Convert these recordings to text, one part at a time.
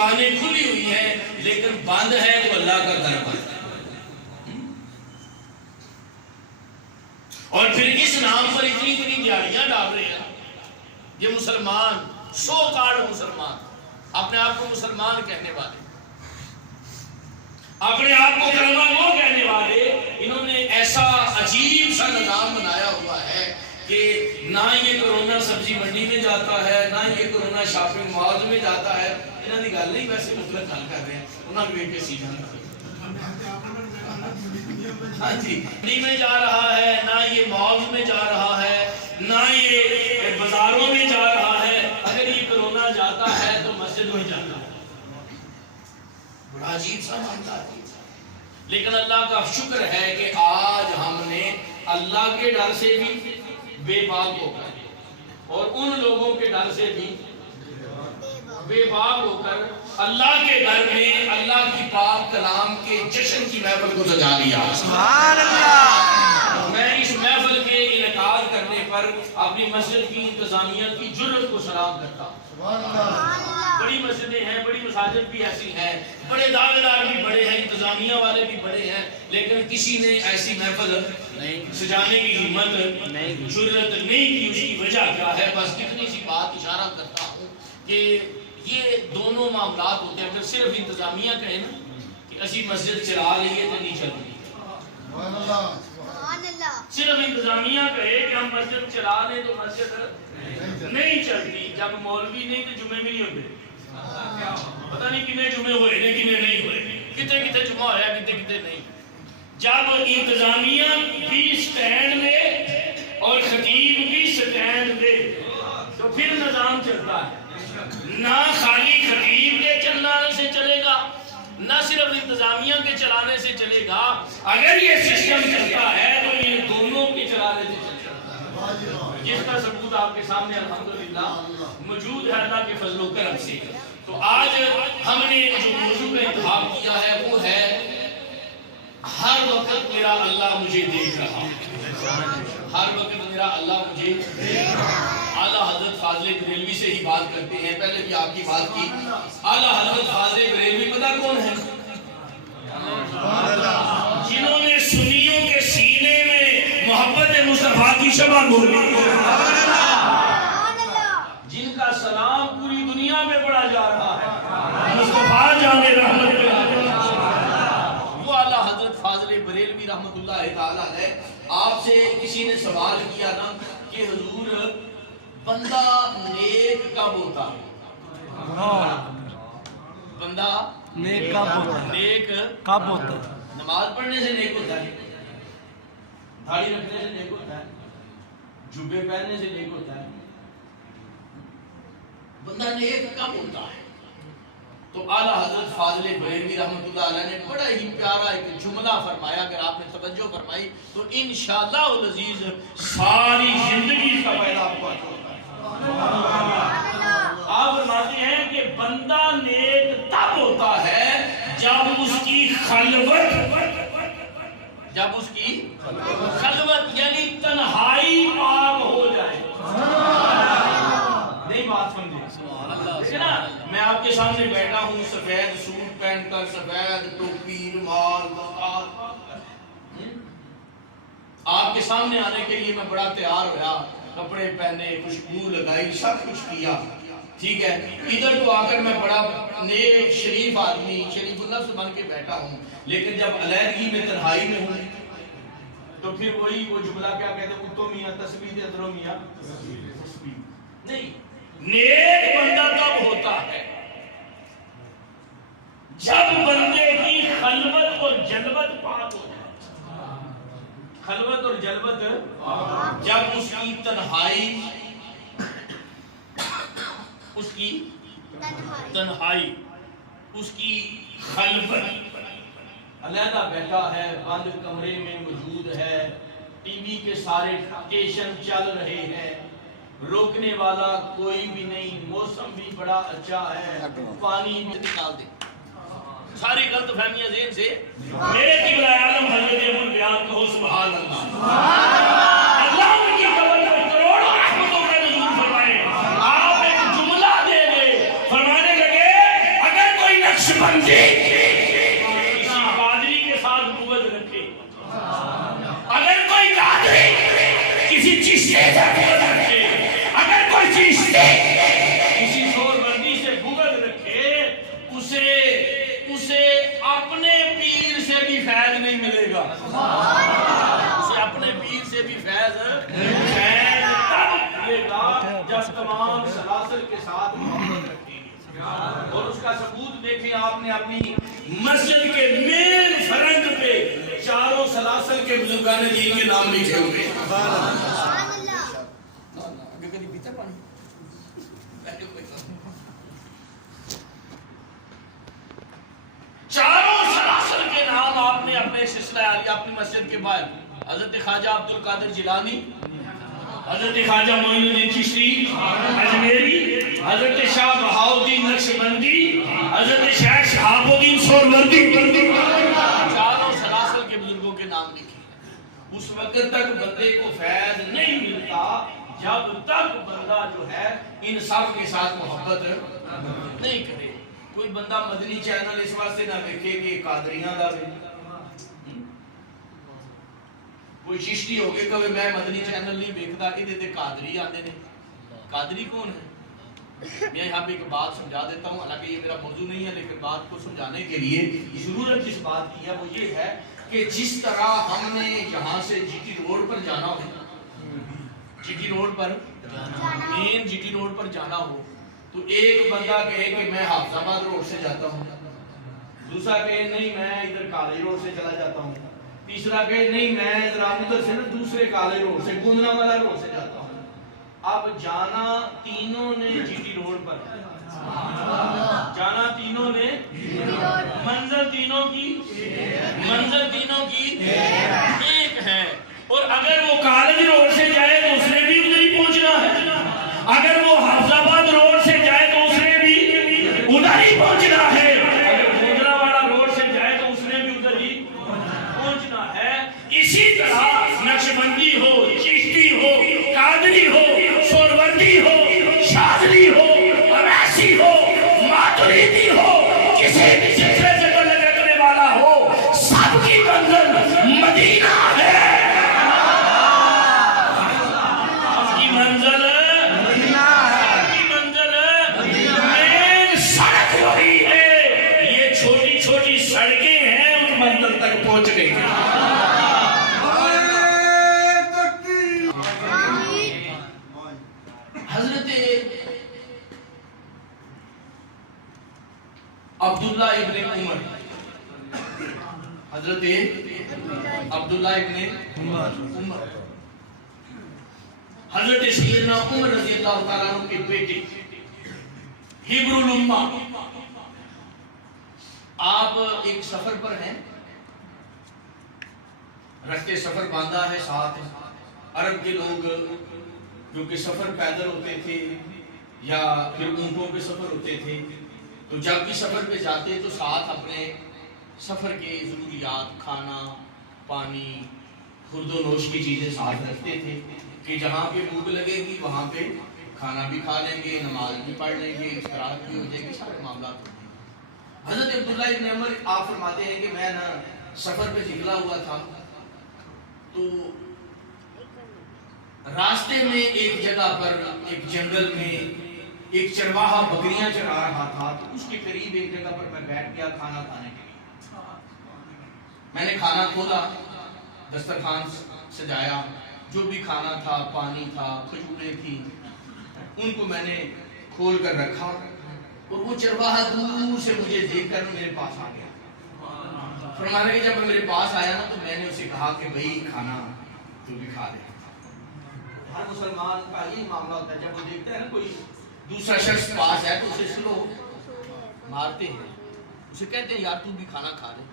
دکانیں کھلی ہوئی ہیں لیکن بند ہے تو اللہ کا گھر بند ہے. اور پھر اس نام پر اتنی دیہڑیاں ڈال رہے ہیں. یہ مسلمان سو کارڈ مسلمان اپنے آپ کو مسلمان کہنے والے, اپنے آپ کو کلمہ وہ کہنے والے, انہوں نے ایسا عجیب سا نظام بنایا ہوا ہے کہ نہ یہ کرونا سبزی منڈی میں جاتا ہے, نہ یہ کرونا شاپنگ مال میں جاتا ہے. انہوں نے گل نہیں ویسے مطلب حل کر رہے ہیں, انہوں نے ویک کے سیدھا ہاں جی منڈی میں جا رہا ہے, نہ یہ مال میں جا رہا ہے, نہ یہ بازاروں میں جا رہا ہے. اگر یہ کرونا جاتا ہے تو مسجد میں جاتا ہے. بڑا عجیب سا معاملہ ہے. لیکن اللہ کا شکر ہے کہ آج ہم نے اللہ کے ڈر سے بھی بے باک ہو کر اور ان لوگوں کے ڈر سے بھی بے باک ہو کر اللہ کے گھر میں اللہ کی پاک کلام کے جشن کی محفل کو سجا لیا. سبحان اللہ. میں اس محفل کے انعقاد کرنے پر اپنی مسجد کی انتظامیہ کی جرت کو سلام کرتا ہوں. بڑی مسجدیں ہیں, بڑی مساجد بھی ایسی ہیں, بڑے دعوے دار بھی بڑے ہیں, انتظامیہ والے بھی بڑے ہیں, لیکن کسی نے ایسی محفل سجانے کی ہمت جرت نہیں کی. اس کی وجہ کیا ہے؟ بس کتنی سی بات اشارہ کرتا ہوں کہ یہ دونوں معاملات ہوتے ہیں. اگر صرف انتظامیہ کہیں نا کہ اسی مسجد چلا لیے تو نہیں چلتی, صرف انتظامیہ کہے کہ ہم مسجد چلا لیں تو مسجد نہیں چلتی. جب مولوی نہیں تو جمعے بھی نہیں ہوتے. پتہ نہیں کتنے جمعے ہوئے نے کتنے نہیں ہوئے, کتنے جمعہ ہوا کتنے نہیں. جب انتظامیہ بھی سٹینڈ لے اور خطیب بھی سٹینڈ لے تو پھر نظام چلتا ہے. نہ خالی خطیب کے چلانے سے چلے گا, نہ صرف انتظامیہ کے چلانے سے چلے گا. اگر یہ سسٹم چلتا ہے تو یہ دونوں کے چلانے سے چلتا ہے, جس کا ثبوت آپ کے سامنے الحمدللہ موجود ہے اللہ کے فضل و کرم سے. تو آج ہم نے جو موضوع کا انتخاب کیا ہے وہ ہے ہر وقت میرا اللہ مجھے دیکھ رہا. ہر وقت میرا اللہ مجھے دیکھ رہا. اعلیٰ حضرت فاضل بریلوی سے ہی بات کرتے ہیں. پہلے بھی آپ کی بات کی. اعلیٰ حضرت فاضل بریلوی پتہ کون ہے؟ جنہوں نے سنیوں کے سینے میں محبت مصطفیٰ کی شمع بولی, جن کا سلام پوری دنیا میں پڑھا جا رہا ہے, مصطفیٰ جان رحمت وہ اعلیٰ حضرت فاضل بریلوی رحمت اللہ تعالیٰ ہے. آپ سے کسی نے سوال کیا نا کہ حضور بندہ نیک کب ہوتا ہے؟ بندہ نیک کب ہوتا ہے؟ نماز پڑھنے سے نیک ہوتا ہے, داڑھی رکھنے سے نیک ہوتا ہے, جبے پہننے سے نیک ہوتا ہے. بندہ نیک کب ہوتا ہے؟ تو اعلیٰ حضرت فاضل بریلوی رحمت اللہ علیہ نے بڑا ہی پیارا ایک جملہ فرمایا. اگر آپ نے توجہ فرمائی تو انشاءاللہ العزیز ساری زندگی کا فائدہ آپ کو ہوتا ہے. آپ فرماتے ہیں کہ بندہ نیک تب ہوتا ہے جب اس کی خلوت یعنی تنہائی پاک ہو جائے. نہیں بات سمجھے نا, میں آپ کے سامنے بیٹھا ہوں سفید سوٹ پہن کر, سفید ٹوپی, رومال, دستار, آپ کے سامنے آنے کے لیے میں بڑا تیار ہوا, کپڑے پہنے, خوشبو لگائی, سب کچھ کیا, ٹھیک ہے. ادھر تو آ کر میں بڑا نیک شریف آدمی, شریف النفس بن کے بیٹھا ہوں, لیکن جب علیحدگی میں تنہائی میں ہوں تو پھر وہی وہ جملہ کیا کہتے ہیں, اتو میاں تسبیح دے, ادرو میاں تسبیح نہیں. نیک بندہ تب ہوتا ہے جب بندے کی خلوت اور جلوت پاک ہو جائے. خلوت اور جلوت جب اس کی تنہائی اس کی خلوت, علیحدہ بیٹھا ہے, بند کمرے میں موجود ہے, ٹی وی کے سارے اسٹیشن چل رہے ہیں, روکنے والا کوئی بھی نہیں, موسم بھی بڑا اچھا ہے, پانی بھی نکال دے. ساری غلط فہمیاں ذہن سے میرے قبلہ عالم حضرت ابو البیان کہو سبحان اللہ. اللہ ان کی قبر کو کروڑوں رحمتوں کا نزول فرمائے. آپ ایک جملہ دے گئے, فرمانے لگے اگر نقشبندی کسی قادری کے ساتھ بغض رکھے، اگر کوئی قادری کسی چشتی سے بغض رکھے، اگر کوئی چشتی کسی سہروردی سے بغض رکھے، اسے اپنے پیر سے بھی فیض نہیں ملے گا، اسے اپنے پیر سے بھی فیض تب ملے گا جب تمام سلاسل کے ساتھ محبت رکھیں گے۔ اور اس کا ثبوت دیکھیں، آپ نے اپنی مسجد کے مین فرنٹ پہ چاروں سلاسل کے بزرگان دین کے نام لکھے ہوئے ہیں۔ چاروں سلاسل کے نام آپ نے اپنے سلسلہ عالیہ اپنی مسجد کے باہر، حضرت خواجہ عبد القادر جیلانی، حضرت خواجہ معین الدین چشتی اجمیری، حضرت شاہ بہاؤالدین نقشبندی، حضرت شیخ شہاب الدین سہروردی، چاروں سلاسل کے بزرگوں کے نام لکھے۔ اس وقت تک بندے کو فیض نہیں ملتا جب تک بندہ جو ہے ان سب کے ساتھ محبت نہیں کرے۔ کوئی بندہ مدنی چینل اس واسطے نہ دیکھے کہ قادریاں دا بھی، کوئی چشتی ہو کے کبھی میں مدنی چینل نہیں دیکھتا کہ دیتے قادری آتے ہیں۔ قادری کون ہے؟ میں یہاں پہ ایک بات سمجھا دیتا ہوں، حالانکہ یہ میرا موضوع نہیں ہے، لیکن بات کو سمجھانے کے لیے ضرورت جس بات کی ہے وہ یہ ہے کہ جس طرح ہم نے یہاں سے جی ٹی روڈ پر جانا ہو، جی ٹی روڈ پر مین جی ٹی روڈ پر جانا ہو تو ایک بندہ کہے کہ میں حافظ آباد روڈ سے جاتا ہوں، دوسرا کہے نہیں میں ادھر کالج روڈ سے چلا جاتا ہوں، تیسرا کہے نہیں میں ادھر ادھر سے دوسرے کالج روڈ سے گندنا والا روڈ سے جاتا ہوں۔ اب جانا تینوں نے جی ٹی روڈ پر، جانا تینوں نے، منزل تینوں کی ایک ہے۔ اور اگر وہ کالج روڈ سے جائے تو اس نے بھی ادھر ہی پہنچنا ہے، اگر وہ حافظ آباد روڈ سے جائے تو اس نے بھی ادھر ہی پہنچنا ہے، اگر گندنا والا روڈ سے جائے تو اس نے بھی ادھر ہی پہنچنا ہے۔ اسی طرح نقشبندی ہو، چشتی ہو، قادری ہو، سہروردی ہو، شاذلی ہو، اویسی ہو، ماتریدی ہو، کسی بھی سلسلے سے تعلق رکھنے والا ہو، سب کی منزل مدینہ ہے، سب کی منزل مین سڑک وہی ہے، یہ چھوٹی چھوٹی سڑکیں ہیں ان منزل تک پہنچنے کی۔ عبداللہ ابن عمر، حضرت عبداللہ ابن عمر، حضرت سیدنا عمر رضی اللہ تعالیٰ عنہ کے بیٹے، حبر الامہ۔ آپ ایک سفر پر ہیں، رستے سفر باندھا ہے ساتھ، عرب کے لوگ جو کہ سفر پیدل ہوتے تھے یا پھر اونٹوں پہ سفر ہوتے تھے، تو جب بھی سفر پہ جاتے تو ساتھ اپنے سفر کے ضروریات، کھانا، پانی، خورد و نوش کی چیزیں ساتھ رکھتے تھے کہ جہاں پہ بھوک لگے گی وہاں پہ کھانا بھی کھا لیں گے، نماز بھی پڑھ لیں گے، استراحت بھی ہو جائے گی، سارے معاملات ہوتے ہیں۔ حضرت عبداللہ ابن عمر آپ فرماتے ہیں کہ میں نا سفر پہ نکلا ہوا تھا تو راستے میں ایک جگہ پر ایک جنگل میں ایک چرواہا بکریاں چرا رہا تھا، تو اس کے قریب ایک جگہ پر میں بیٹھ گیا کھانا کھانے کے لیے۔ میں نے کھانا کھولا، دسترخوان سجایا، جو بھی کھانا تھا، پانی تھا، کھجوریں تھی، ان کو میں نے کھول کر رکھا، اور وہ چرواہا دور سے مجھے دیکھ کر میرے پاس آ گیا۔ فرمانے کہ جب وہ میرے پاس آیا نا تو میں نے اسے کہا کہ بھئی کھانا تو بھی کھا لے۔ ہر مسلمان کا یہی معاملہ ہوتا ہے، جب وہ دیکھتا ہے نا کوئی دوسرا شخص پاس ہے تو اسے سلو مارتے ہیں، اسے کہتے ہیں یار تو بھی کھانا کھا لے۔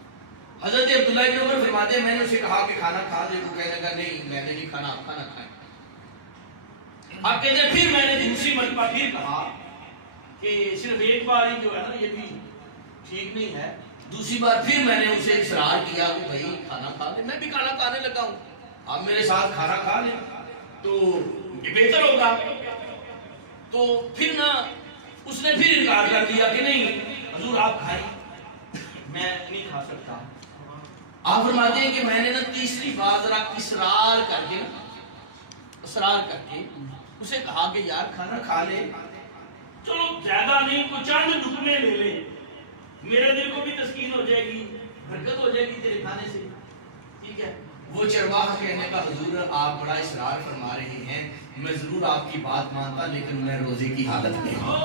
حضرت عبداللہ ابن عمر فرماتے ہیں میں نے اسے کہا کہ کھانا کھا لے، وہ کہنے لگا نہیں میں نے نہیں کھانا، آپ کھانا کھائیں۔ آپ کہتے ہیں پھر میں نے دوسری مرتبہ پھر کہا کہ صرف ایک بار ہی جو ہے نا یہ بھی ٹھیک نہیں ہے، دوسری بار پھر میں نے اسے اصرار کیا کہ بھائی کھانا کھا لے، میں بھی کھانا کھانے لگا ہوں، آپ میرے ساتھ کھانا کھا لیں تو یہ بہتر ہوگا۔ تو پھر نا اس نے پھر انکار کر دیا کہ نہیں حضور آپ کھائیں۔ میں نہیں کھا سکتا. آپ فرماتے ہیں کہ میں نے نا تیسری بار ذرا اصرار کر کے اسے کہا کہ یار کھانا کھا لے, چلو زیادہ نہیں, کوئی چند ٹکڑے لے لے, میرے دل کو بھی تسکین ہو جائے گی, برکت ہو جائے گی تیرے کھانے سے, ٹھیک ہے. وہ چرواہا کہنے کا حضور آپ بڑا اصرار فرما رہے ہیں, میں ضرور آپ کی بات مانتا لیکن میں روزے کی حالت میں ہوں.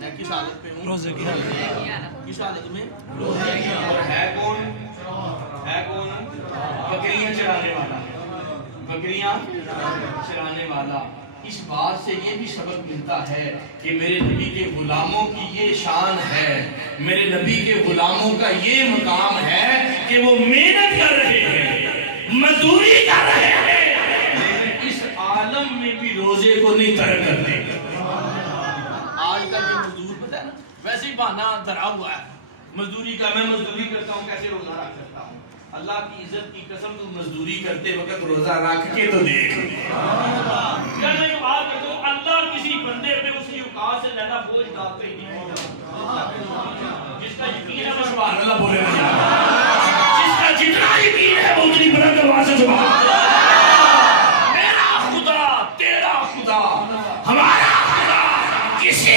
میں کس حالت پہ ہوں؟ روزے کی حالت. کس حالت میں؟ روزے کی حالت. اور ہے کون؟ بکریاں چرانے والا. بکریاں چرانے والا. اس بات سے یہ بھی سبق ملتا ہے کہ میرے نبی کے غلاموں کی یہ شان ہے, میرے نبی کے غلاموں کا یہ مقام ہے کہ وہ محنت کر رہے ہیں, مزدوری کر رہے ہیں, لیکن اس عالم میں بھی روزے کو نہیں ترک کرتے. آج کل کے مزدور پتہ ہے نا, ویسے ہی بہانہ دھرا ہوا ہے مزدوری کا, میں مزدوری کرتا ہوں کیسے روزہ رکھ سکتا ہوں. اللہ کی عزت کی قسم, تو مزدوری کرتے وقت روزہ رکھ کے تو دیکھ. کیا میں بات کرتا ہوں, اللہ کسی بندے پہ اس کی اوقات سے زیادہ بوجھ ڈالتے ہی نہیں. جس کا یقین ہے وہ سبحان اللہ بولے گا, جس کا جتنا یقین ہے وہ اتنی بلند آواز سے سبحان اللہ. میرا خدا, تیرا خدا, ہمارا خدا کسی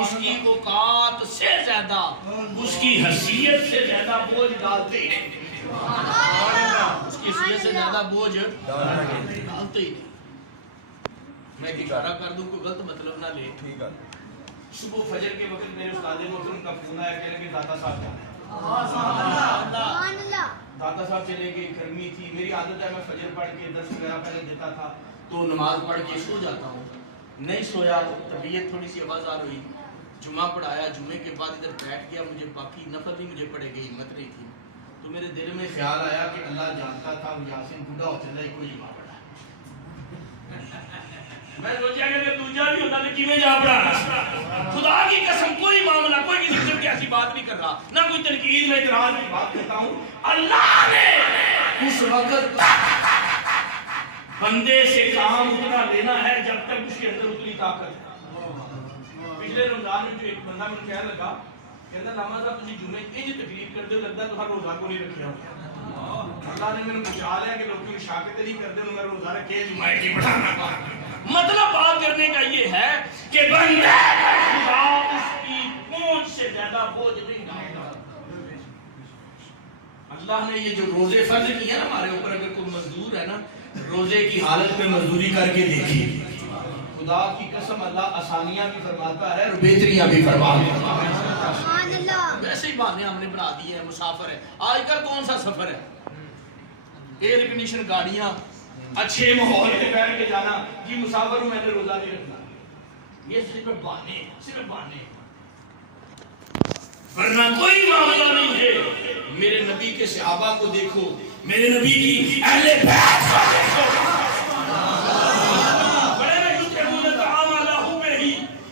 اس کی اوقات سے زیادہ, اس کی حیثیت سے زیادہ بوجھ ڈالتے ہی نہیں. اس کی حیثیت سے زیادہ بوجھ ڈالتے ہی نہیں. میں ایک اشارہ کر دوں, کوئی غلط مطلب نہ لے. صبح فجر کے وقت میرے استاد محترم کا فون آیا, کہنے کہ داتا صاحب جانا ہے. داتا صاحب چلے گئے, گرمی تھی. میری عادت ہے میں فجر پڑھ کے درس وغیرہ پہلے دیتا تھا تو نماز پڑھ کے سو جاتا ہوں. نہیں سویا, طبیعت تھوڑی سی آوازار ہوئی, جمعہ پڑھایا, جمعے کے بعد ادھر بیٹھ گیا, مجھے باقی نفل بھی مجھے پڑے گئی, ہمت نہیں تھی. تو میرے دل میں خیال آیا کہ اللہ جانتا تھا وہ یاسین بوڑھا ہو چلا کوئی جمعہ پڑھا. میں سوچا کہ دوجا بھی ہوتا تو کیویں جا پڑھا. خدا کی قسم کوئی معاملہ, کوئی کسی قسم کی ایسی بات نہیں کر رہا, نہ کوئی تنقید میں اعتراض کی بات کرتا ہوں. اللہ نے اس وقت بندے سے کام اتنا لینا ہے جب تک اس کے اندر اتنی طاقت ہے. پچھلے رمضان میں جو ایک بندہ مجھے کہنے لگا, کہنا لاما صاحب تسی جمعے انج تقریر کر دے, لگتا تو ہر روزہ کو نہیں رکھیا. اللہ نے میرے پوچھا لیا کہ لوگ کی شاکت نہیں کر دے, میں روزہ رکھے جمعہ کی پڑھانا. مطلب بات کرنے کا یہ ہے کہ بندے خدا اس کی پہنچ سے زیادہ بوجھ نہیں ڈالتا. اللہ نے یہ جو روزے فرض کیے ہیں نا ہمارے اوپر, اگر کوئی مزدور ہے نا روزے کی حالت میں مزدوری کر کے دیکھیے, خدا کی قسم اللہ آسانیاں بھی فرماتا ہے اور بہتریاں بھی فرماتا ہے. ویسے ہی بہانے ہم نے بنا دیے ہیں, مسافر ہے. آج کل کون سا سفر ہے, ایئر کنڈیشن گاڑیاں, اچھے ماحول میں بیٹھ کے جانا, جی مسافر ہوں میں نے روزہ نہیں رکھنا. یہ صرف بہانے ہیں, صرف بہانے ہیں, ورنہ کوئی معاملہ نہیں ہے. میرے نبی کے صحابہ کو دیکھو, میرے نبی کی اہل بیت کو دیکھو, بڑے میں کچھ کہوں طعام علی حبہ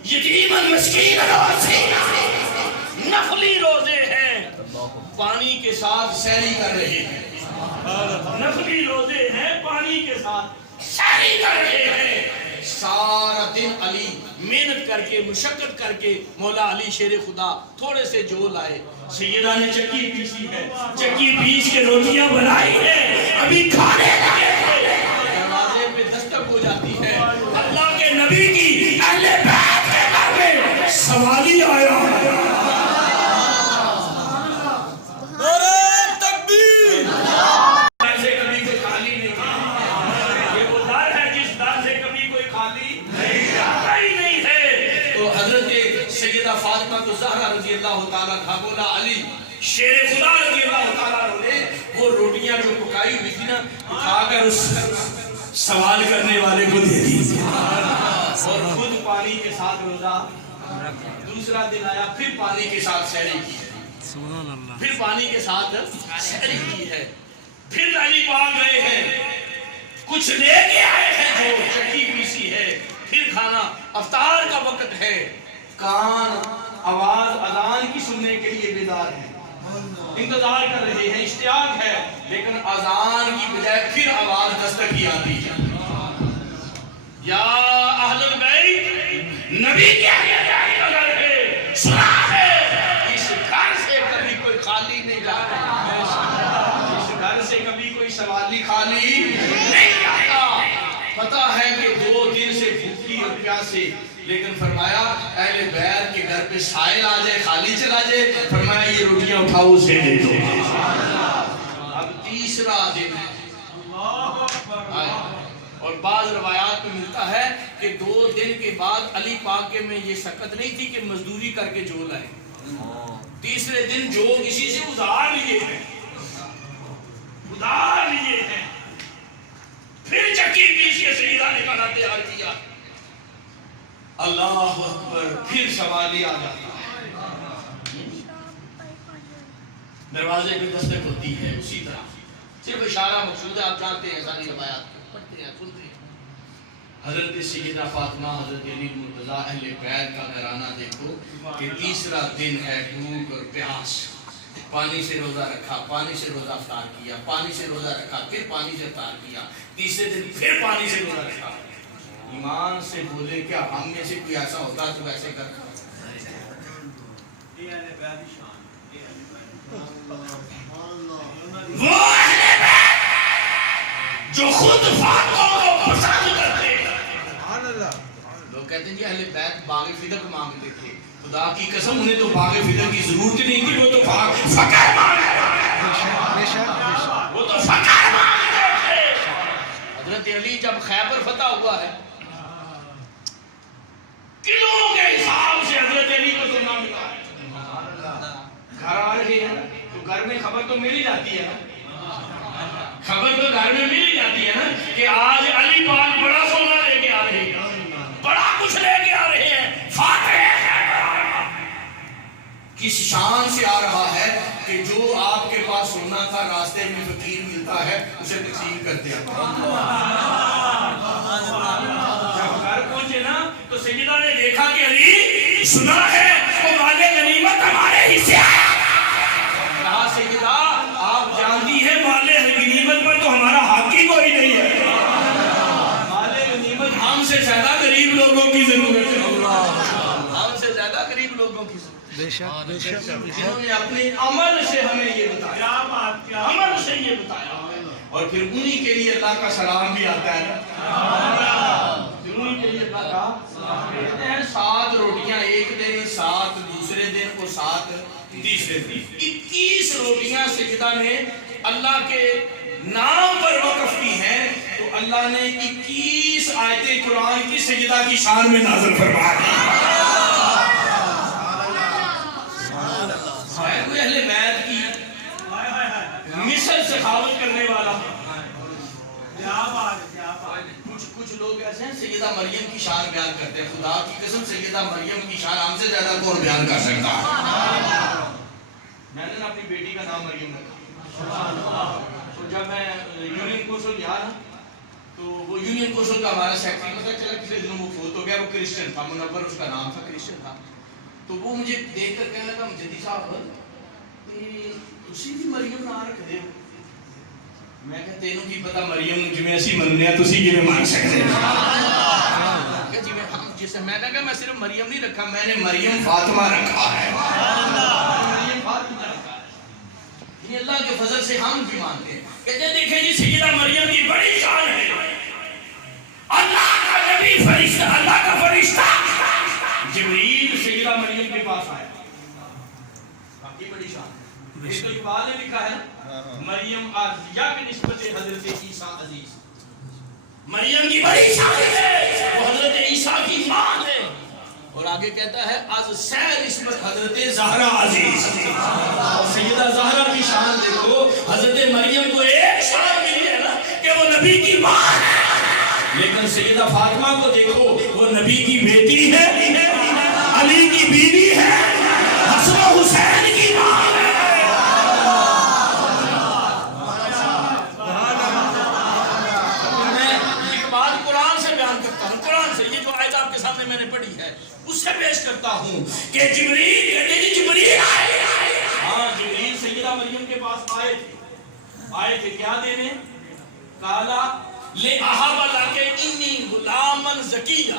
یتیما مسکینا واسیرا, نفلی روزے ہیں, پانی کے ساتھ سحری کر رہے ہیں. نفلی روزے ہیں, پانی کے ساتھ سحری کر رہے ہیں. سارا دن علی محنت کر کے, مشقت کر کے, مولا علی شیر خدا تھوڑے سے جو لائے. سیدہ نے چکی پیسی ہے, چکی پیس کے روٹیاں بنائی ہے, ابھی کھانے لگے تھے, دروازے پہ دستک ہو جاتی ہے. اللہ کے نبی کی اہل بیت کے گھر میں سوالی آیا ہے. فاطمہ الزہرا رضی اللہ تعالیٰ عنہا, مولا علی شیر خدا رضی اللہ تعالیٰ عنہ نے وہ روٹیاں جو پکائی ہوئی تھی نا اٹھا کر اس سوال کرنے والے کو دے دی, اور خود پانی کے ساتھ روزہ. دوسرا دن آیا, پھر پانی کے ساتھ سحری کی ہے, پھر پانی کے ساتھ سحری کی ہے. پھر علی پاک گئے ہیں, کچھ لے کے آئے ہیں جو چکی پیسی ہے, پھر کھانا. افطار کا وقت ہے, کان آواز اذان کی سننے کے لیے بیدار ہیں, انتظار کر رہے ہیں, اشتیاق ہے, لیکن اذان کی بجائے پھر آواز دستک کی آتی ہے. یا اہل البیت, نبی کی اگر ہے سنا ہے اس گھر سے کبھی کوئی خالی نہیں جاتا، اس گھر سے کبھی کوئی سوالی خالی نہیں آتا۔ پتہ ہے کہ 2 دن سے بھوکی اور پیاسے، لیکن فرمایا اہل بیت کے گھر پہ سائل آ جائے، خالی چلا جائے، فرمایا یہ روٹیاں اٹھاؤ اسے دے دو۔ اب تیسرا دن ہے، اور بعض روایات میں ملتا ہے کہ 2 دن کے بعد علی پاک کے میں یہ شکت نہیں تھی کہ مزدوری کر کے جو لائے، تیسرے دن جو کسی سے ادھار لیے ہیں، ادھار لیے ہیں، پھر چکی پیش کے سیدہ نے کھانا تیار کیا، اللہ اکبر، پھر سوالی آ جاتا ہے، دروازے پہ دستک ہوتی ہے، اسی طرح صرف اشارہ مقصود ہے، آپ جانتے ہیں ساری روایات پڑھتے ہیں سنتے ہیں۔ حضرت سیدہ فاطمہ، حضرت علی مرتضیٰ، اہل بیت کا گھرانہ دیکھو کہ تیسرا دن ہے، بھوک اور پیاس، پانی سے روزہ رکھا، پانی سے روزہ افطار کیا، پانی سے روزہ رکھا، پھر پانی سے افطار کیا، تیسرے دن پھر پانی سے روزہ رکھا۔ ایمان سے بولے کیا ہم میں سے کوئی ایسا ہوتا تو ایسے کرتا؟ وہ اہل بیت جو خود فاطمہ کو پسند کرتے ہیں، لوگ کہتے ہیں جی اہل بیت باغ فدق مانگتے تھے، خدا کی قسم انہیں تو باغ فدق کی ضرورت نہیں تھی، وہ تو فقر مانگ رہے تھے، وہ تو فقر مانگ رہے تھے۔ حضرت علی جب خیبر فتح ہوا ہے، کلوں کے حساب سے حضرت علی کو سننا ملا ہے، گھر آ رہے ہیں تو گھر میں خبر تو مل ہی جاتی ہے نا، خبر تو گھر میں مل ہی جاتی ہے نا کہ آج علی پاک بڑا سونا لے کے آ رہے ہیں، بڑا کچھ لے کے آ رہے ہیں، فاتح کس شان سے آ رہا ہے کہ جو آپ کے پاس سونا تھا راستے میں فقیر ملتا ہے اسے تقسیم کرتے ہیں۔ جب گھر پہنچے نا تو سیدہ نے دیکھا کہ علی سنا ہے وہ مالے غنیمت ہمارے حصے آیا، کہا سیدہ آپ جانتی ہیں مالے غنیمت پر تو ہمارا حق ہی کوئی نہیں ہے، مالے غنیمت ہم سے زیادہ غریب لوگوں کی ضرورت ہے، ہم سے زیادہ غریب لوگوں کی ضرورت ہے، انہوں نے اپنے عمل سے ہمیں یہ بتایا، عمل سے یہ بتایا، اور پھر انہی کے لیے اللہ کا سلام بھی آتا ہے، انہی کے لیے اللہ کا سلام بھی آتا ہے۔ 7 روٹیاں ایک دن، 7 دوسرے دن اور 7 تیسرے دن، 21 روٹیاں سجدہ نے اللہ کے نام پر وقف کی ہیں، تو اللہ نے 21 آیتیں قرآن کی سجدہ کی شان میں نازل فرما دی۔ کوئی اہل بیت کی مثل سخاوت کرنے والا، کچھ لوگ ایسے ہیں سیدہ مریم کی شان بیان کرتے ہیں، خدا کی قسم سیدہ مریم کی شان ہم سے زیادہ کون بیان کر سکتا ہے؟ میں نے اپنی بیٹی کا نام مریم رکھا، تو جب میں یونین کونسل گیا نا تو وہ یونین کونسل کا ہمارا سیکٹری مطلب چلا پچھلے دنوں وہ فوت ہو گیا، وہ کرسچن تھا، منور اس کا نام تھا، کرسچن تھا، تو وہ مجھے دیکھ کر کہنے لگا مجدی صاحب تسی بھی مریم نہ رکھ دے، میں کہا تینوں کی پتہ مریم جی میں اسی مننے ہیں تسی کی میں مان سکتے ہیں، جی میں ہم جسے میں کہا میں صرف مریم نہیں رکھا، میں نے مریم فاطمہ رکھا ہے، مریم فاطمہ رکھا ہے، یہ اللہ کے فضل سے ہم بھی مانتے ہیں۔ کہتے ہیں دیکھیں جی سیدہ مریم کی بڑی شان ہے، اللہ کا نبی فرشتہ، اللہ کا فرشتہ جبریل سیدہ مریم کے پاس آیا، باقی بڑی شان ہے۔ ایک تو اقبال نے لکھا ہے مریم عازیہ کی نسبت حضرت عیسیٰ عزیز، مریم کی بڑی شان ہے، وہ حضرت عیسیٰ کی ماں ہے، اور آگے کہتا ہے از سیر نسبت حضرت زہرا عزیز، سیدہ زہرا کی شان دیکھو، حضرت مریم کو ایک شان ملی ہے نا کہ وہ نبی کی ماں ہے، لیکن سیدہ فاطمہ کو دیکھو وہ نبی کی بیٹی ہے، علی کی بیوی ہے، حسن و حسین کی ماں ہے۔ میں ایک بات قرآن سے بیان کرتا ہوں، قرآن سے یہ جو آیت آپ کے سامنے میں نے پڑھی ہے اس سے پیش کرتا ہوں کہ جبریل کہتے ہیں جبریل آئے، ہاں جبریل سیدہ مریم کے پاس آئے تھے کیا دینے؟ کالا لے احب لک انی غلامن زکیہ،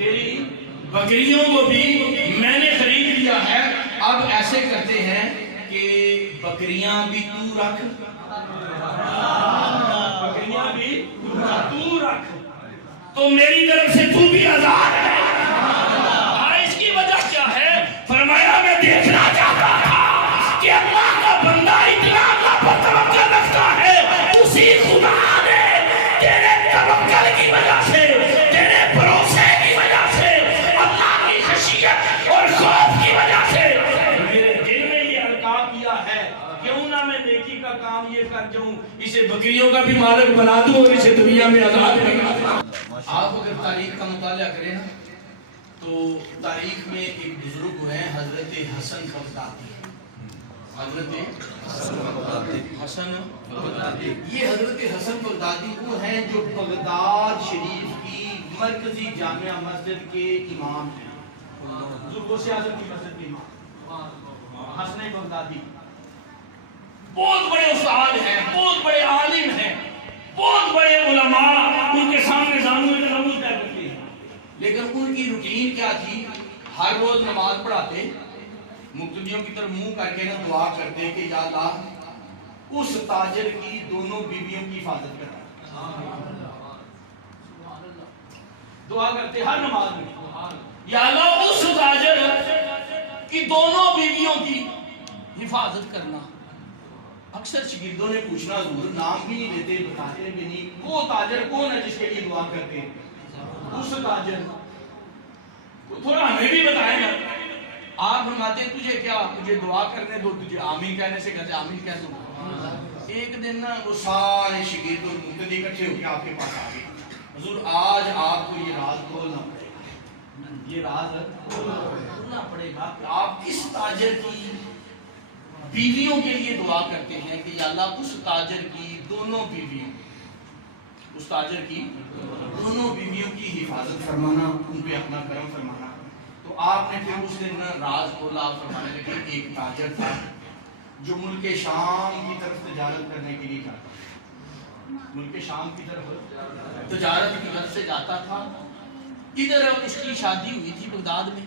تیری بکریوں کو بھی میں نے خرید لیا ہے، اب ایسے کرتے ہیں کہ بکریاں بھی تو رکھ، بکریاں بھی تو رکھ، تو میری طرف سے تو بھی آزاد ہے۔ اس کی وجہ کیا ہے؟ فرمایا میں دیکھنا چاہتا تھا کہ اللہ کا بندہ اتنا اللہ پر توکل رکھتا ہے، اسی خدا نے تیرے توکل کی وجہ سے، تیرے بھروسے کی وجہ سے، اللہ کی خشیت اور خوف کی وجہ سے میرے دل میں یہ القاء کیا ہے، کیوں نہ میں نیکی کا کام یہ کر جاؤں، اسے بکریوں کا بھی مالک بنا دوں اور اسے دنیا میں آزاد بنا دوں۔ آپ اگر تاریخ کا مطالعہ کریں نا تو تاریخ میں ایک بزرگ ہوئے ہیں حضرت حسن بغدادی، حضرت حسن بغدادی۔ یہ حضرت حسن بغدادی وہ ہیں جو بغداد شریف کی مرکزی جامع مسجد کے امام ہیں، بزرگوں سے اعظم کی مسجد کے امام حسن بغدادی۔ بہت بڑے استاد ہیں، بہت بڑے عالم ہیں، بہت بڑے علماء ان کے سامنے زانوں میں نماز طے کرتے ہیں، لیکن ان کی روٹین کیا تھی؟ ہر روز نماز پڑھاتے، مقتدیوں کی طرف منہ کر کے دعا کرتے کہ یا اللہ اس تاجر کی دونوں بیویوں کی حفاظت کرنا، دعا کرتے ہر نماز میں، یا اللہ اس تاجر کی دونوں بیویوں کی حفاظت کرنا۔ اکثر شاگردوں نے پوچھنا حضور نام بھی نہیں لیتے، بتاتے بھی نہیں، وہ تاجر کون ہے جس کے لیے دعا کرتے ہیں؟ اس تاجر تھوڑا ہمیں بھی بتائیں گا۔ آپ فرماتے ہیں تجھے کیا، تجھے دعا کرنے دو، تجھے آمین کہنے سے کہتے آمین کہہ دو۔ ایک دن نا وہ سارے شاگرد اور مقتدی اکٹھے ہو کے آپ کے پاس آ گئے، حضور آج آپ کو یہ راز کھولنا پڑے گا، یہ راز کھولنا پڑے گا کہ آپ کس تاجر کی بیویوں کے لیے دعا کرتے ہیں کہ یا اللہ اس تاجر کی دونوں بیویوں، اس تاجر کی دونوں بیویوں کی حفاظت فرمانا، ان پہ اپنا کرم فرمانا۔ تو آپ نے پھر اس دن راز کھولا، فرمانے لگے ایک تاجر تھا جو ملک شام کی طرف تجارت کرنے کے لیے جاتا، ملک شام کی طرف تجارت کی غرض سے جاتا تھا۔ ادھر اس کی شادی ہوئی تھی بغداد میں،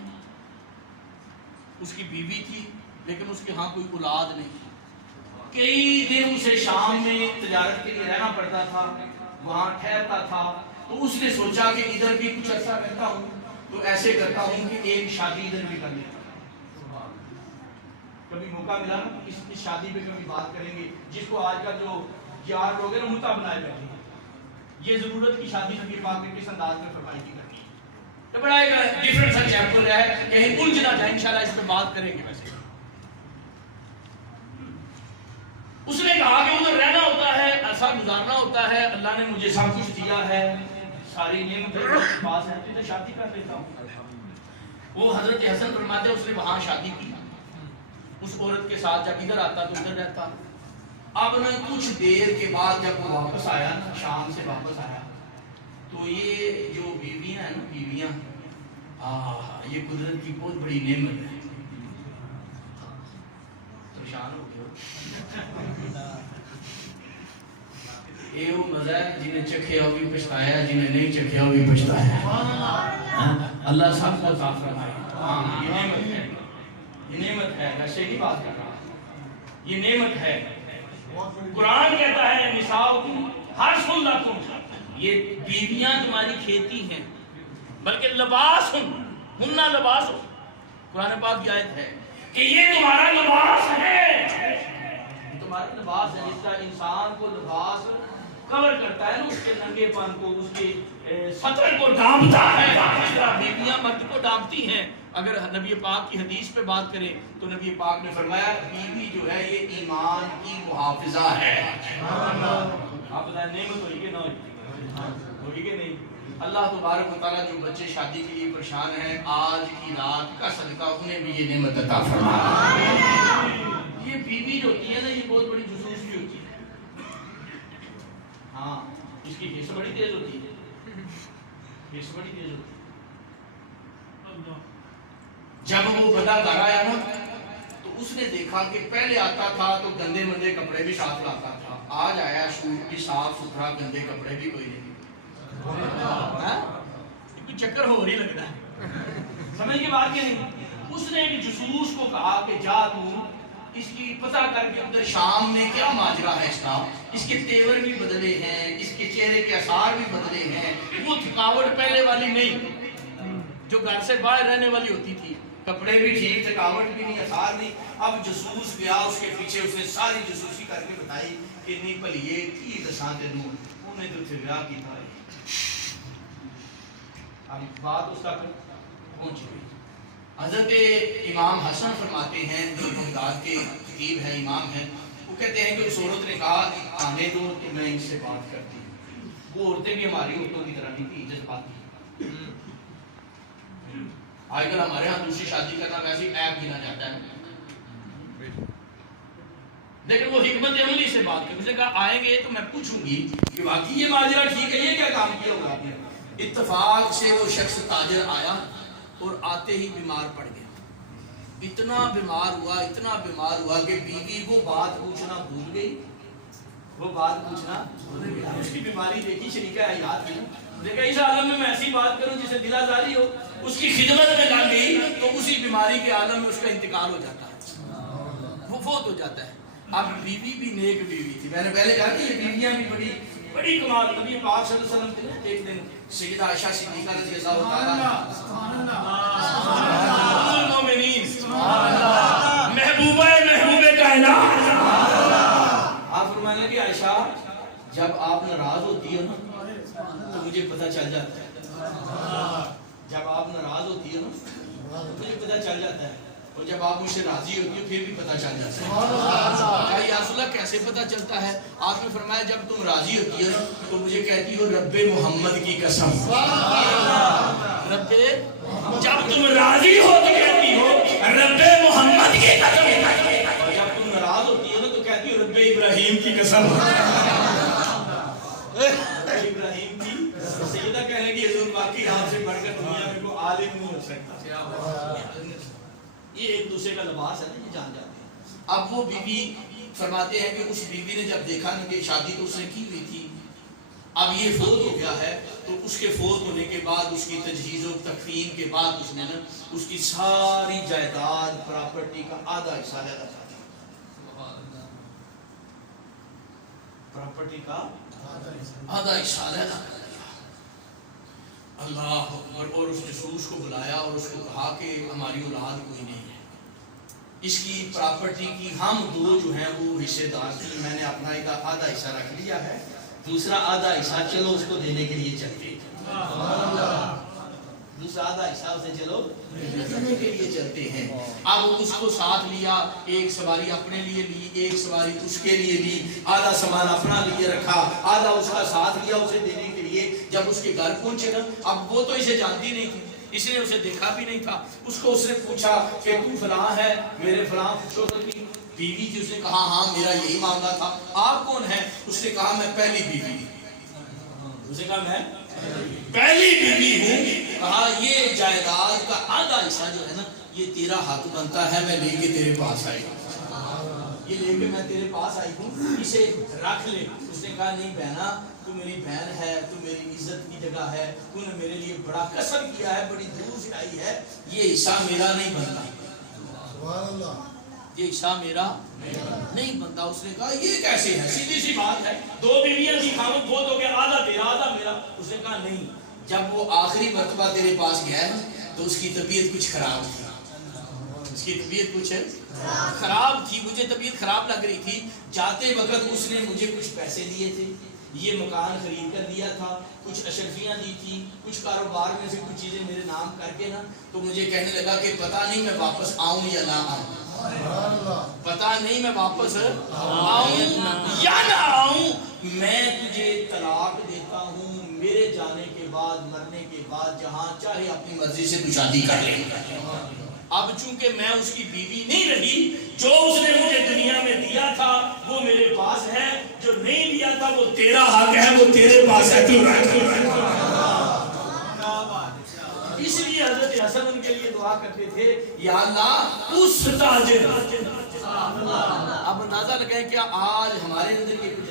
اس کی بیوی تھی، لیکن اس کے ہاں کوئی اولاد نہیں تھی۔ کئی دن اسے شام میں تجارت کے لیے رہنا پڑتا تھا، وہاں ٹھہرتا تھا۔ تو اس نے سوچا کہ ادھر بھی کچھ عرصہ رہتا ہوں تو ایسے کرتا ہوں کہ ایک شادی ادھر بھی کر لیتا ہوں، کبھی موقع ملا نا اس شادی پہ کبھی بات کریں گے۔ جس کو آج کا جو یار لوگ ہیں نا متا بنائے بیٹھے ہیں، یہ ضرورت کی شادی نبی پاک نے کس انداز میں فرمائی کی کرنی ہے، تو بڑا ایک ڈیفرنٹ سا چیپٹر ہے، کہیں الجھ نہ جائیں، انشاءاللہ اس پہ بات کریں گے۔ ویسے اس نے کہا کہ ادھر رہنا ہوتا ہے، ایسا گزارنا ہوتا ہے، اللہ نے مجھے سب کچھ دیا ہے، ساری نعمتیں میرے پاس ہیں، تو شادی کر لیتا ہوں۔ وہ حضرت حسن فرماتے اس نے وہاں شادی کی، اس عورت کے ساتھ جب ادھر آتا تو ادھر رہتا۔ اب نہ کچھ دیر کے بعد جب وہ واپس آیا، شام سے واپس آیا، تو یہ جو بیویاں ہیں نا، بیویاں یہ قدرت کی بہت بڑی نعمت ہے۔ پریشان ہو گیا، یہ وہ مزہ ہے جنہیں چکھیا وہ بھی پچھتایا، جنہیں نہیں چکھیا وہ بھی پچھتایا۔ اللہ سب کو عطا فرمائے۔ یہ نعمت ہے، یہ نعمت ہے، ویسے ہی بات کر رہا ہوں، یہ نعمت ہے۔ قرآن کہتا ہے نساؤکم حرث لکم، یہ بیویاں تمہاری کھیتی ہیں، بلکہ لباس ہن لباس، قرآن پاک کی آیت ہے کہ یہ تمہارا لباس ہے، تمہارا لباس ہے۔ جس طرح انسان کو لباس کور کرتا ہے نا، اس کے ننگے پن کو، اس کے سطر کو ڈھانپتا ہے، اس طرح بیویاں مرد کو ڈھانپتی ہیں۔ اگر نبی پاک کی حدیث پہ بات کریں تو نبی پاک نے فرمایا بیوی جو ہے یہ ایمان کی محافظہ ہے۔ آپ بتائیں نعمت ہوئی کہ نہ ہوئی کہ نہیں؟ اللہ تبارک و تعالیٰ جو بچے شادی کے لیے پریشان ہیں، آج کی رات کا صدقہ انہیں بھی یہ نعمت عطا فرمائے۔ یہ بیوی جو ہوتی ہے نا، یہ بہت بڑی جاسوس بھی ہوتی ہے۔ ہاں، اس کی حصہ بڑی تیز ہوتی ہے، حصہ بڑی تیز ہوتی ہے۔ جب وہ بندہ گھر آیا نا تو اس نے دیکھا کہ پہلے آتا تھا تو گندے مندے کپڑے بھی ساتھ لاتا تھا، آج آیا سوٹ بھی صاف ستھرا، گندے کپڑے بھی کوئی نہیں۔ کوئی چکر ہو رہی لگتا ہے، سمجھ کے بات کہ نہیں؟ اس نے ایک جسوس کو کہا کہ جا تو اس کی پتہ کر کے اندر شام میں کیا ماجرا ہے، اس کے تیور بھی بدلے ہیں، اس کے چہرے کے آثار بھی بدلے ہیں، وہ تھکاوٹ پہلے والی نہیں جو گھر سے باہر رہنے والی ہوتی تھی، کپڑے بھی ٹھیک، تھکاوٹ بھی نہیں، آثار نہیں۔ اب جسوس گیا اس کے پیچھے، اس نے ساری جسوسی کر کے بتائی کہ نہیں بھلیے کی دساں تینوں، انہیں تو تھے ویاہ کی تھا۔ اب بات اس تک پہنچ گئی۔ حضرت امام حسن فرماتے ہیں جو بغداد کے خطیب ہیں، امام ہیں، وہ کہتے ہیں کہ اس عورت نے کہا کہ آنے دو تو میں ان سے بات کرتی ہوں۔ وہ عورتیں بھی ہماری عورتوں کی طرح نہیں تھی، جذباتی۔ آج کل ہمارے ہاں دوسری شادی کرنا ویسے عیب گنا جاتا ہے، لیکن وہ حکمت عملی سے بات کرتے ہیں، کہا آئیں گے تو میں پوچھوں گی کہ واقعی یہ ماجرا ٹھیک ہے، یہ کیا کام کیا ہوگا آپ نے؟ اتفاق سے وہ شخص تاجر آیا اور آتے ہی بیمار پڑ گیا، اتنا بیمار ہوا کہ بیوی وہ بات پوچھنا بھول گئی، اس کی بیماری دیکھی، شریکہ حیات کی، دیکھا اس عالم میں ایسی بات کروں جسے دل آزاری ہو، اس کی خدمت میں لگ گئی تو اسی بیماری کے عالم میں اس کا انتقال ہو جاتا ہے، وہ فوت ہو جاتا ہے۔ اب بیوی بھی نیک بیوی تھی، میں نے پہلے کہا کہ یہ بیویاں بھی بڑی کمال۔ نبی پاک صلی اللہ علیہ وسلم نے ایک دن سیدہ عائشہ صدیقہ رضی اللہ تعالیٰ محبوب کائنات، آپ فرمانے کہ عائشہ جب آپ ناراض ہوتی ہو نا تو مجھے پتہ چل جاتا ہے، جب آپ ناراض ہوتی ہو نا تو مجھے پتہ چل جاتا ہے، اور جب آپ مجھ سے راضی ہوتی ہو پھر بھی پتہ چل جاتا ہے۔ یا رسول اللہ کیسے پتہ چلتا ہے؟ آپ نے فرمایا جب تم راضی ہوتی ہو تو مجھے کہتی ہو رب محمد کی قسم، جب تم راضی ہو تو کہتی ہو رب محمد کی قسم، اور جب تم ناراض ہوتی ہو نا تو کہتی ہو رب ابراہیم کی قسم۔ ابراہیم کی سیدہ کہنے کی حضور باقی آپ سے بڑھ کر دنیا میں کوئی عالم نہیں ہو سکتا۔ یہ ایک دوسرے کا لباس ہے نا، یہ جان جاتے ہیں۔ اب وہ بیوی فرماتے ہیں کہ اس بیوی نے جب دیکھا نا کہ شادی تو اس نے کی ہوئی تھی، اب یہ فوت ہو گیا ہے، تو اس کے فوت ہونے کے بعد اس کی تجہیز و تکفین کے بعد اس نے نا اس کی ساری جائیداد پراپرٹی کا آدھا حصہ لینا چاہتی، پراپرٹی کا آدھا حصہ لینا۔ اللہ اکبر۔ اور اس جسوس کو بلایا اور اس کو کہا کہ ہماری اولاد کوئی نہیں ہے، اس کی پراپرٹی کی ہم دو جو ہیں وہ حصے دار تھے، میں نے اپنا ایک آدھا حصہ رکھ لیا ہے، دوسرا آدھا حصہ چلو اس کو دینے کے لیے چلتے ہیں، دوسرا آدھا حصہ اسے چلو دینے کے لیے چلتے ہیں۔ اب اس کو ساتھ لیا، ایک سواری اپنے لیے لی، ایک سواری اس کے لیے لی، آدھا سامان اپنا لیے رکھا، آدھا اس کا ساتھ لیا اسے دینے کے لیے۔ جب اس کے گھر پہنچے نا، اب وہ تو اسے جانتی نہیں تھی، اس نے اسے دیکھا بھی نہیں تھا، اس کو اس نے پوچھا کہ تو فلاں ہے، میرے فلاں پوچھو تو کی بیوی تھی، اس نے کہا ہاں میرا یہی معاملہ تھا، آپ کون ہیں؟ اس نے کہا میں پہلی بیوی، اس نے کہا میں پہلی بیوی ہوں۔ کہا یہ جائیداد کا آدھا حصہ جو ہے نا یہ تیرا حق بنتا ہے، میں لے کے تیرے پاس آئی ہوں، یہ لے کے میں تیرے پاس آئی ہوں، اسے رکھ لے۔ اس نے کہا نہیں بہنا، تو میری بہن ہے، تو میری عزت کی جگہ ہے، تو نے میرے لیے بڑا قسم کیا ہے، بڑی دور سے آئی ہے، یہ حصہ میرا نہیں بنتا، یہ حصہ میرا نہیں بنتا۔ اس نے کہا یہ کیسے ہے؟ سیدھی سی بات ہے، دو بیویاں تھی، خامد فوت ہو گیا، آدھا تیرا آدھا میرا۔ اس نے کہا نہیں، جب وہ آخری مرتبہ تیرے پاس گیا نا تو اس کی طبیعت کچھ خراب تھی، اس کی طبیعت کچھ خراب تھی، مجھے طبیعت خراب لگ رہی تھی، جاتے وقت اس نے مجھے کچھ پیسے دیے تھے، یہ مکان خرید کر دیا تھا، کچھ اشرفیاں دی تھی، کچھ کاروبار میں سے کچھ چیزیں میرے نام کر کے نا، تو مجھے کہنے لگا کہ پتہ نہیں میں واپس آؤں یا نہ آؤں، پتہ نہیں میں واپس آؤں یا نہ آؤں، میں تجھے طلاق دیتا ہوں، میرے جانے کے بعد، مرنے کے بعد جہاں چاہے اپنی مرضی سے تو شادی کر لے۔ اب چونکہ میں اس کی بیوی نہیں رہی، جو اس نے مجھے دنیا میں دیا تھا وہ میرے پاس ہے، جو نہیں دیا تھا وہ تیرا حق ہے، وہ تیرے پاس ہے، تو اس لیے حضرت حسن ان کے لیے دعا کرتے تھے یا اللہ اس تاجر۔ اب اندازہ لگائیں کیا آج ہمارے اندر یہ کچھ